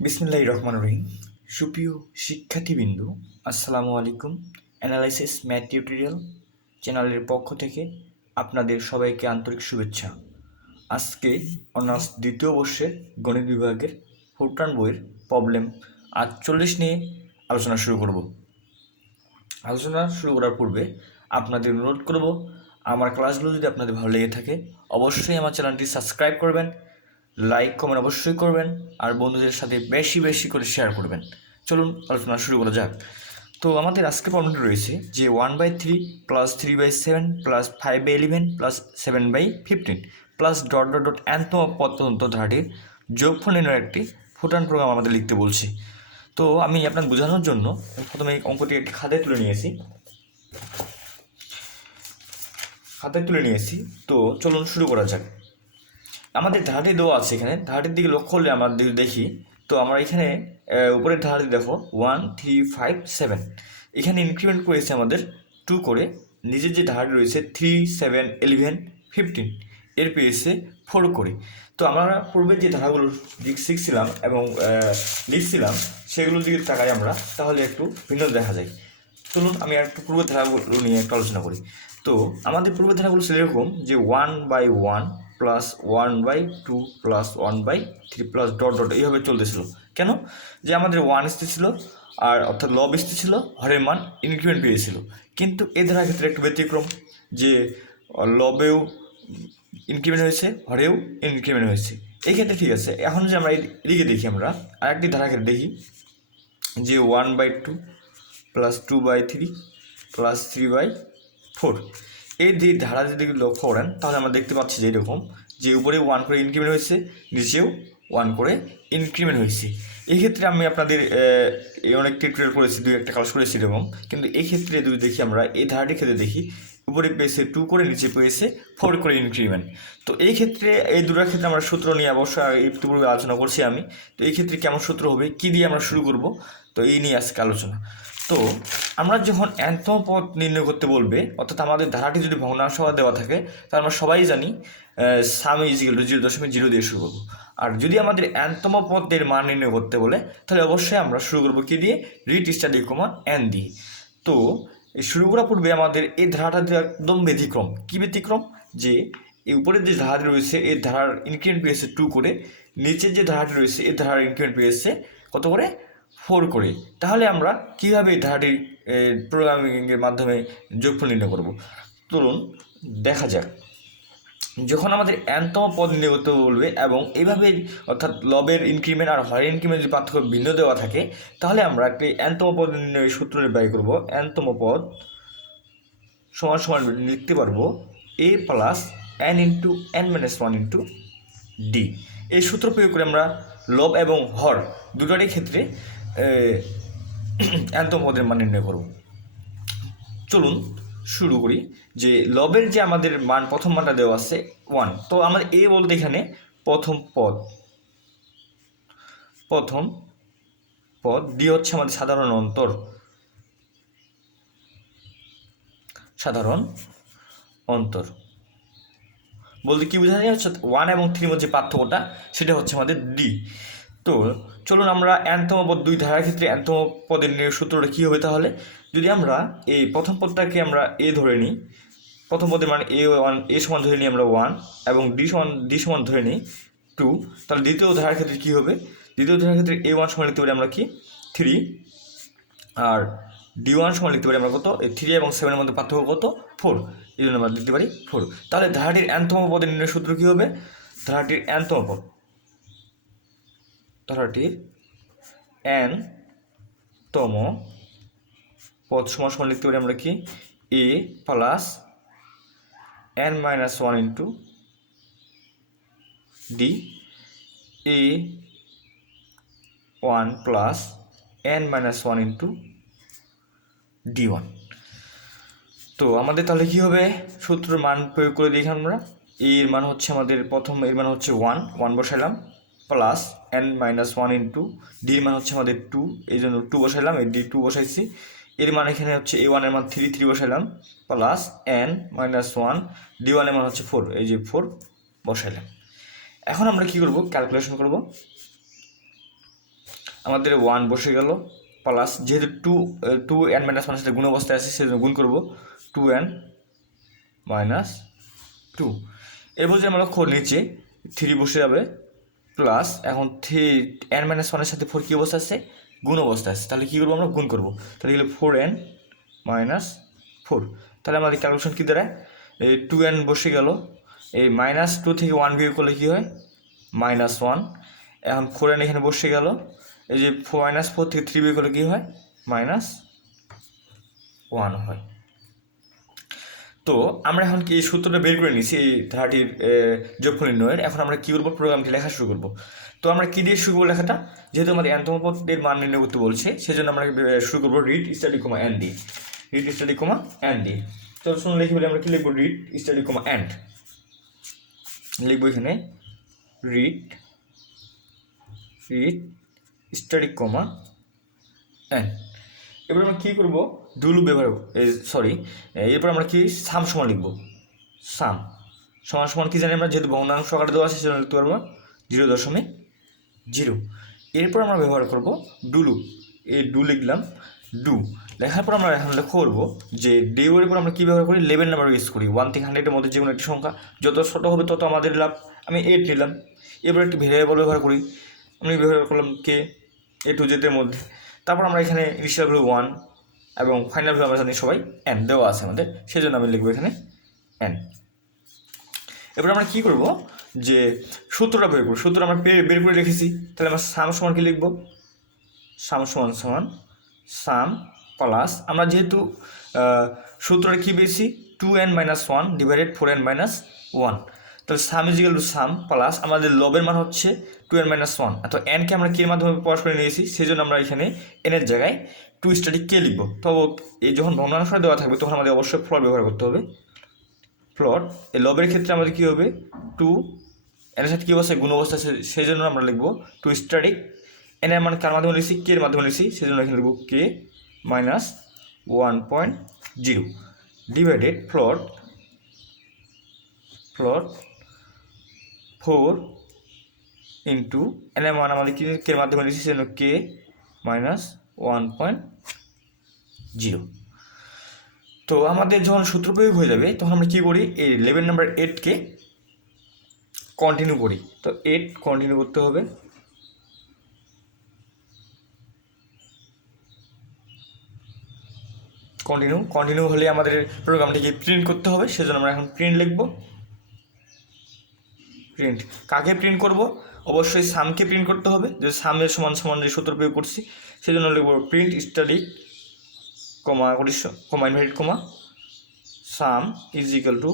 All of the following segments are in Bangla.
বিসমিল্লাহির রহমানির রহিম। সুপ্রিয় শিক্ষার্থীবৃন্দ, আসসালামু আলাইকুম। অ্যানালাইসিস ম্যাথ টিউটোরিয়াল চ্যানেলের পক্ষ থেকে আপনাদের সবাইকে আন্তরিক শুভেচ্ছা। আজকে অনার্স দ্বিতীয় বর্ষের গণিত বিভাগের ফোরট্রান বইয়ের প্রবলেম 48 নিয়ে আলোচনা শুরু করব। আলোচনা শুরু করার পূর্বে আপনাদের অনুরোধ করব, আমার ক্লাসগুলো যদি আপনাদের ভালো লেগে থাকে অবশ্যই আমার চ্যানেলটি সাবস্ক্রাইব করবেন, লাইক কমেন্ট অবশ্যই করবেন, আর বন্ধুদের সাথে বেশি বেশি করে শেয়ার করবেন। চলুন আলোচনা শুরু করা যাক। তো আমাদের আজকে প্রবলেমটি রয়েছে যে 1/3 plus 3/7 plus 5/11 plus 7/15 plus dot dot dot এনতম পদ পর্যন্ত ধারাটির যোগফল নির্ণয়ের একটি ফুটান প্রোগ্রাম আমাদের লিখতে বলছি। তো আমি আপনার বোঝানোর জন্য প্রথমে এই অঙ্কটি একটি খাতায় তুলে নিয়েছি। তো চলুন শুরু করা যাক। আমাদের ধারাটি দেওয়া আছে, এখানে ধারাটির দিকে লক্ষ্য করলে আমরা দেখি, তো আমরা এখানে উপরের ধারাটি দেখো 1 3 5 7, এখানে ইনক্রিমেন্ট করেছে আমাদের 2 করে, নিজের যে ধারাটি রয়েছে 3 7 11 15 এর পেয়েছে 4 করে। তো আমরা পূর্বে যে ধারাগুলো শিখছিলাম এবং লিখছিলাম সেগুলোর দিকে তাকাই আমরা, তাহলে একটু ভিন্ন দেখা যায়। চলুন আমি একটু পূর্বের ধারাগুলো নিয়ে একটু আলোচনা করি। তো আমাদের পূর্বের ধারাগুলো ছিল এরকম যে 1/1 plus 1/2 plus 1/3 plus dot dot এইভাবে চলতেছিল। কেন? যে আমাদের 1 ছিল, আর অর্থাৎ লব ছিল, হরের মান ইনক্রিমেন্ট পেয়েছিল। কিন্তু এই ধারার ক্ষেত্রে একটু ব্যতিক্রম, যে লবেও ইনক্রিমেন্ট হয়েছে, হরেও ইনক্রিমেন্ট হয়েছে। এই ক্ষেত্রে ঠিক আছে। এখন যে আমরা এদিকে দেখি, আমরা আরেকটি ধারার ক্ষেত্রে দেখি যে 1/2 প্লাস 2/3 প্লাস 3/4, এই যে ধারা যদি লক্ষ্য করেন তাহলে আমরা দেখতে পাচ্ছি যে এরকম, যে উপরে 1 করে ইনক্রিমেন্ট হয়েছে, নিচেও 1 করে ইনক্রিমেন্ট হয়েছে। এই ক্ষেত্রে আমি আপনাদের অনেক টিউটোরিয়াল করেছি, একটা ক্লাস করেছি এরকম, কিন্তু এই ক্ষেত্রে যদি দেখি আমরা এই ধারাটির ক্ষেত্রে দেখি উপরে পেয়েছে 2 করে, নিচে পেয়েছে 4 করে ইনক্রিমেন্ট। তো এই ক্ষেত্রে এই দুটার ক্ষেত্রে আমরা সূত্র নিয়ে অবশ্যই ইতিপূর্বে আলোচনা করছি আমি। তো এই ক্ষেত্রে কেমন সূত্র হবে, কী দিয়ে আমরা শুরু করব, তো এই নিয়ে আজকে আলোচনা। তো আমরা যখন nতম পদ নির্ণয় করতে বলবে, অর্থাৎ আমাদের ধারাটি যদি ভগ্নাংশ দেওয়া থাকে, তাহলে আমরা সবাই জানি সাম ইজ ইকুয়াল টু 0.0 দিয়ে শুরু করবো। আর যদি আমাদের nতম পদের মান নির্ণয় করতে বলে, তাহলে অবশ্যই আমরা শুরু করবো কী দিয়ে, রিট স্টাডি কমা n দিয়ে। তো এই শুরু করার পূর্বে আমাদের এই ধারাটা একদম ব্যতিক্রম। কী ব্যতিক্রম? যে এই উপরের যে ধারাটি রয়েছে এই ধারার ইনক্রিমেন্ট পেয়েছে 2 করে, নিচের যে ধারাটি রয়েছে এই ধারার ইনক্রিমেন্ট পেয়েছে কত করে, 4 করে। তাহলে আমরা কীভাবে এই ধারাটির প্রোগ্রামিংয়ের মাধ্যমে যোগফল নির্ণয় করব, চলুন দেখা যাক। যখন আমাদের nতম পদ নির্ণয় করতে বলবে এবং এইভাবে অর্থাৎ লবের ইনক্রিমেন্ট আর হরের ইনক্রিমেন্ট যদি পার্থক্য ভিন্ন দেওয়া থাকে, তাহলে আমরা একটি nতম পদ নির্ণয়ের সূত্র ব্যয় করব। nতম পদ সমান সমান লিখতে পারবো a plus n into n minus 1 into D. এই সূত্র প্রয়োগ করে আমরা লব এবং হর দুটারই ক্ষেত্রে nতম পদের মান নির্ণয় করব। চলুন শুরু করি। যে লবের যে আমাদের মান, প্রথম মানটা দেওয়া আছে 1, তো আমাদের এ বলতে এখানে প্রথম পদ ডি হচ্ছে আমাদের সাধারণ অন্তর বলতে কি বোঝা যায়, হচ্ছে 1 এবং 3 মধ্যে পার্থক্যটা, সেটা হচ্ছে আমাদের ডি। তো চলুন আমরা nতম পদ দুই ধারার ক্ষেত্রে nতম পদের সূত্রটা কী হবে, তাহলে যদি আমরা এই প্রথম পদটাকে আমরা এ ধরে নিই, প্রথম পদের মানে এ সমান ধরে নিই আমরা 1 এবং ডি সমান ধরে নিই 2, তাহলে দ্বিতীয় ধারার ক্ষেত্রে কী হবে, দ্বিতীয় ধারার ক্ষেত্রে a1 সমান লিখতে পারি আমরা কি 3, আর d1 সমান লিখতে পারি আমরা কত, এই 3 এবং 7-এর মধ্যে পার্থক্য কত, 4, এই জন্য আমরা লিখতে পারি 4। তাহলে ধারাটির nতম পদের নির্ণয় সূত্র কী হবে, ধারাটির nতম পদ সমান সমান লিখতে পারি আমরা কি a plus n minus 1 into D, a1 plus n minus 1 into d1। তো আমাদের তাহলে কী হবে, সূত্রের মান প্রয়োগ করে দেখি আমরা। এর মান হচ্ছে আমাদের এর মান হচ্ছে 1 বসাইলাম, প্লাস n মাইনাস 1 ইন্টু ডির মান হচ্ছে আমাদের 2, এই জন্য 2 বসাইলাম, এই ডি 2 বসাইছি। এর মান এখানে হচ্ছে a1 এর মান 3 বসাইলাম, প্লাস n মাইনাস 1, d1 এর মান হচ্ছে 4, এই যে 4 বসাইলাম। এখন আমরা কী করব, ক্যালকুলেশন করব। আমাদের 1 বসে গেল প্লাস যেহেতু টু এন মাইনাস ওয়ানের সাথে গুণ অবস্থায় আছে সেজন্য গুণ করবো 2n মাইনাস 2। এরপর যে আমরা লক্ষ্য নিচে 3 বসে যাবে প্লাস এখন n মাইনাস ওয়ানের সাথে 4 কী অবস্থা আছে, গুণ অবস্থা আছে। তাহলে কী করবো আমরা, গুণ করবো। তাহলে গেলে 4n মাইনাস 4। তাহলে আমাদের ক্যালকুলেশন কী দাঁড়ায়, এই 2n বসে গেল, এই -2 থেকে 1 বিয়োগ করলে কী হয়, -1। এখন 4n এখানে বসে গেল, এই যে -4 থেকে 3 বিয়োগ করলে কী হয়, -1 হয়। তো আমরা এখন কি এই সূত্রটা বের করে নিয়েছি এই ধারাটির যোগফল নির্ণয়ের। এখন আমরা কী করবো, প্রোগ্রামটি লেখা শুরু করবো। তো আমরা কী দিয়ে শুরু করবো লেখাটা, যেহেতু আমাদের nতম পদের মান নির্ণয় করতে বলছে সেজন্য আমরা শুরু করবো রিড স্টাডি কমা এন্ড দিয়ে, রিড স্টাডি কমা এন্ড দিয়ে। তো শুনুন লিখি বলে আমরা কী লিখবো, রিড স্টাডি কমা এন্ড লিখবো এখানে, রিড স্টাডি কমা এন্ড। এবার আমরা কী করবো, ডু লুপ ব্যবহার এরপর আমরা কি সাম সমান লিখবো, সাম সমান কি জানি আমরা, যেহেতু ভগ্নাংশ আকারে দেওয়া আছে সেজন্য লিখতে পারবো 0.0। এরপর আমরা ব্যবহার করবো ডু লুপ, এই ডু লিখলাম, ডু লেখার পর আমরা এখন করবো যে ডেউয়ের উপর আমরা কী ব্যবহার করি, 11 নাম্বার ইউজ করি। 1 থেকে 100-এর মধ্যে যে কোনো একটি সংখ্যা যত ছোটো হবে তত আমাদের লাভ। আমি 8 নিলাম। এরপর একটি ভেরিয়েবল ব্যবহার করি, আমি ব্যবহার করলাম কে, A to Z এর মধ্যে। তারপর আমরা এখানে ইনিশিয়াল ভ্যালু 1 এবং ফাইনাল ভ্যালু আমরা জানি সবাই n দেওয়া আছে আমাদের, সেজন্য আমি লিখবো এখানে n। এবার আমরা কী করবো, যে সূত্রটা বের করবো। সূত্র আমরা বের করে রেখেছি, তাহলে আমরা সাম সমান কি লিখবো, সাম সমান সাম প্লাস, আমরা যেহেতু সূত্রটা কী পেয়েছি 2n minus 1 divided 4n minus 1, তাহলে সাম ইজিক্যাল টু সাম প্লাস আমাদের লবের মান হচ্ছে 2n মাইনাস 1। তো nকে আমরা কে মাধ্যমে প্রকাশ করে নিয়েছি, সেই জন্য আমরা এখানে এনের জায়গায় টু স্টাডি কে লিখবো। তো এই যখন ভগ্নাংশ দেওয়া থাকবে তখন আমাদের অবশ্যই প্লট ব্যবহার করতে হবে। প্লট এই লবের ক্ষেত্রে আমাদের কী হবে, 2 এনের সাথে কী অবস্থায়, গুণ অবস্থা, সেই জন্য আমরা লিখবো টু স্টাডি। এনের মান কার মাধ্যমে লিখছি, কে এর মাধ্যমে লিখছি, সেই জন্য এখানে লিখবো কে মাইনাস 1.0 ডিভাইডেড প্লট 4 ইন্টু এনের মান আমাদের কি কে এর মাধ্যমে লিখছি, সেজন্য কে মাইনাস 1.0। তো আমাদের যখন সূত্র প্রয়োগ হয়ে যাবে তখন আমরা কী করি, এই 11 নাম্বার 8কে কন্টিনিউ করি। তো 8 কন্টিনিউ করতে হবে, কন্টিনিউ হলে আমাদের প্রোগ্রামটিকে প্রিন্ট করতে হবে, সেজন্য আমরা এখন প্রিন্ট লিখব। প্রিন্ট কাকে প্রিন্ট করব, অবশ্যই সামকে প্রিন্ট করতে হবে, যে সামের সমান যে সূত্র প্রয়োগ করছি, সেজন্য লিখব print study comma inverted comma sum is equal to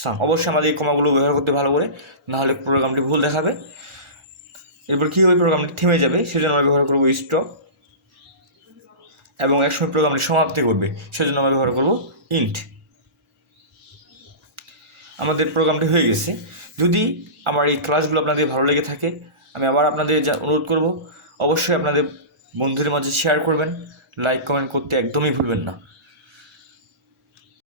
sum. অবশ্যই আমাদের এই কমাগুলো ব্যবহার করতে ভালো করে, নাহলে প্রোগ্রামটি ভুল দেখাবে। এরপর কী হবে, প্রোগ্রামটি থেমে যাবে, সেজন্য আমরা ব্যবহার করবো স্টপ, এবং একসময় প্রোগ্রামটি সমাপ্তি করবে, সেজন্য আমরা ব্যবহার করবো ইন্ট। আমাদের প্রোগ্রামটি হয়ে গেছে। যদি আমার এই ক্লাসগুলো আপনাদের ভালো লেগে থাকে, আমি আবার আপনাদের অনুরোধ করব, অবশ্যই আপনাদের বন্ধুদের মাঝে শেয়ার করবেন, লাইক কমেন্ট করতে একদমই ভুলবেন না।